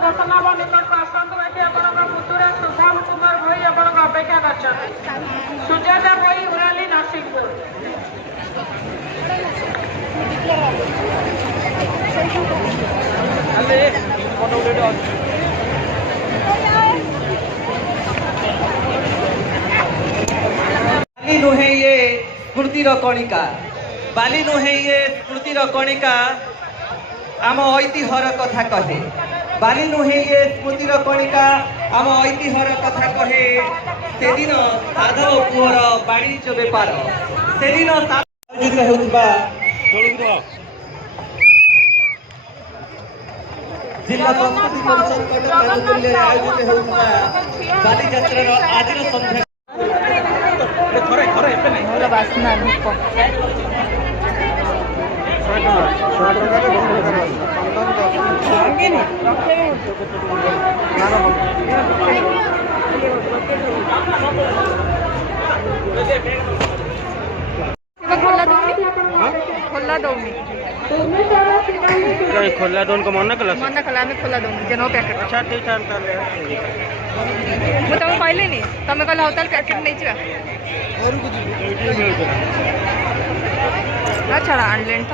घोषणा निकट आसतु एटी आपणकर पुतुरा सुधाम कुमार भई आपणकर अपेक्षा करछन सुजाता भई उराली नरसिंहपुर अले फोटो वीडियो बाली नुहे ये स्मृतिर कणिका बाली नुहे ये स्मृतिर कणिका आम ऐतिह्यर कथा कहे बाली नुहे ये स्मृतिर कणिका आम ऐतिह्यर कथा कहे से दिन साधव पुअर वाणिज्य बेपार से दिन आयोजित होउतबा जिला संस्कृति परिषद कटक आनुकूल्य आयोजित होउतबा बाली यात्रा आज संध्या बासना धूप खोला दौनी खोला दोन को मन कला खोला दौनी जेनो पैकेट अच्छा ठीक है ମୁଁ ତମକୁ କହିଲିନି ତମେ କହିଲ ହଉ ତାହେଲେ ପ୍ୟାକେଟ୍ ନେଇଯିବା ନା ଛାଡ଼ ଆଣିଲେଣି ତ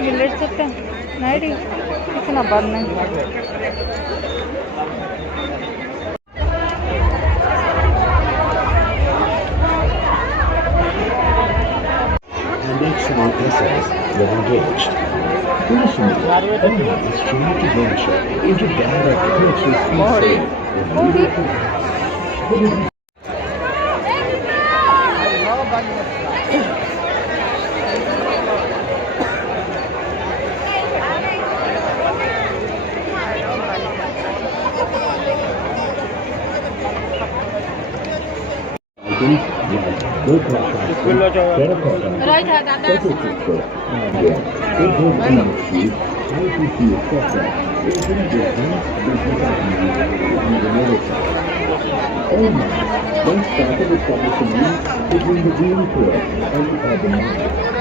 मिलेट सकते नहीं डी इतना बंद नहीं Excellent essays that engaged. Personally, this changed adventure into direct purchase.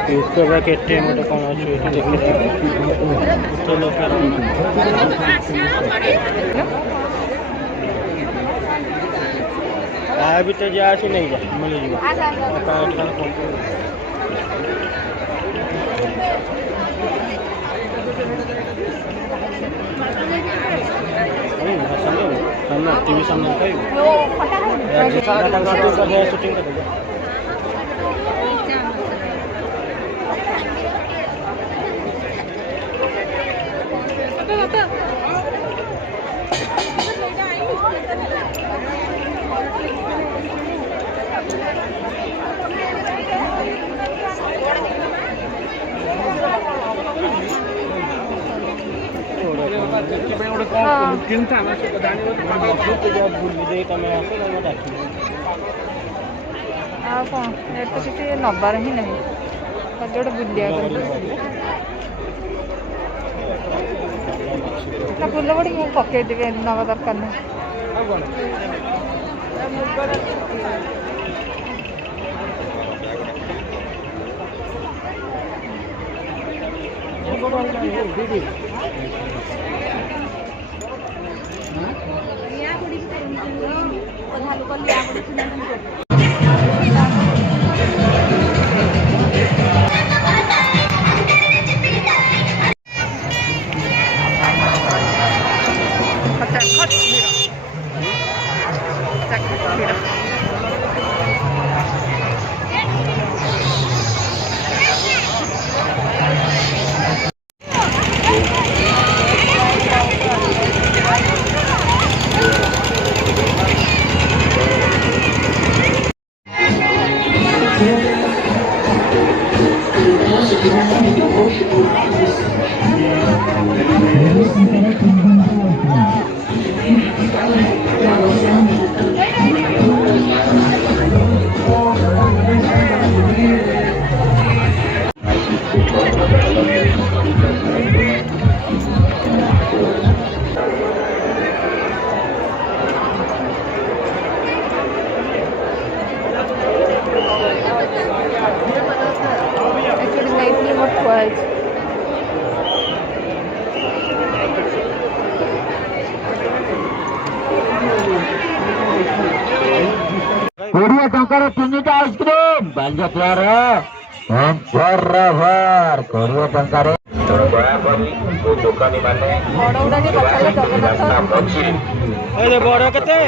इसके बाद केटे मोटे कौन अच्छे देखते तो लोग भी तो जा नहीं जा मिल सामने टीवी सामने शूटिंग कर कौन तो किसी नबार ही नहीं जोड़े बुलिया फुल बड़ी पकईदेवी नवा दरकार नहीं କୁହାଯାଇଛି। କୋଡ଼ିଏ ଟଙ୍କାର 3ଟା ଆଇସ୍କ୍ରିମ୍ ବାଲିଯାତ୍ରାର ରଭର 20 ଟଙ୍କାରେ ଦୟାକରି ଦୋକାନୀ ମାନେ ବଡ଼ଗୁଡ଼ା ଟିକେ ପଚାରିଲେ ଜଗନ୍ନାଥ ବଡ଼ କେତେ?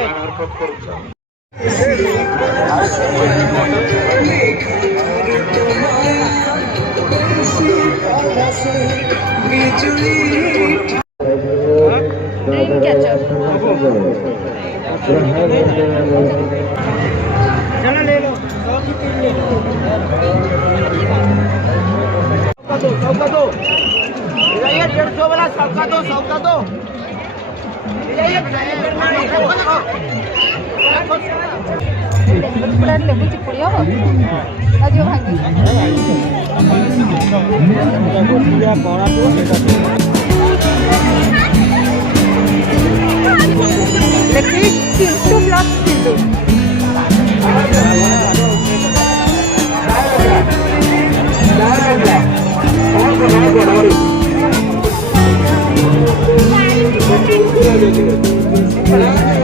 ଡ୍ରିମ୍ କ୍ୟାଚର୍ ଲେମ୍ବୁ ଚିପୁଡ଼ି ହବ ନା ଯିବ ଭାଙ୍ଗି ଲେଖି କିନ୍ତୁ ପ୍ଲସ୍ କିନ୍ତୁ Thank you.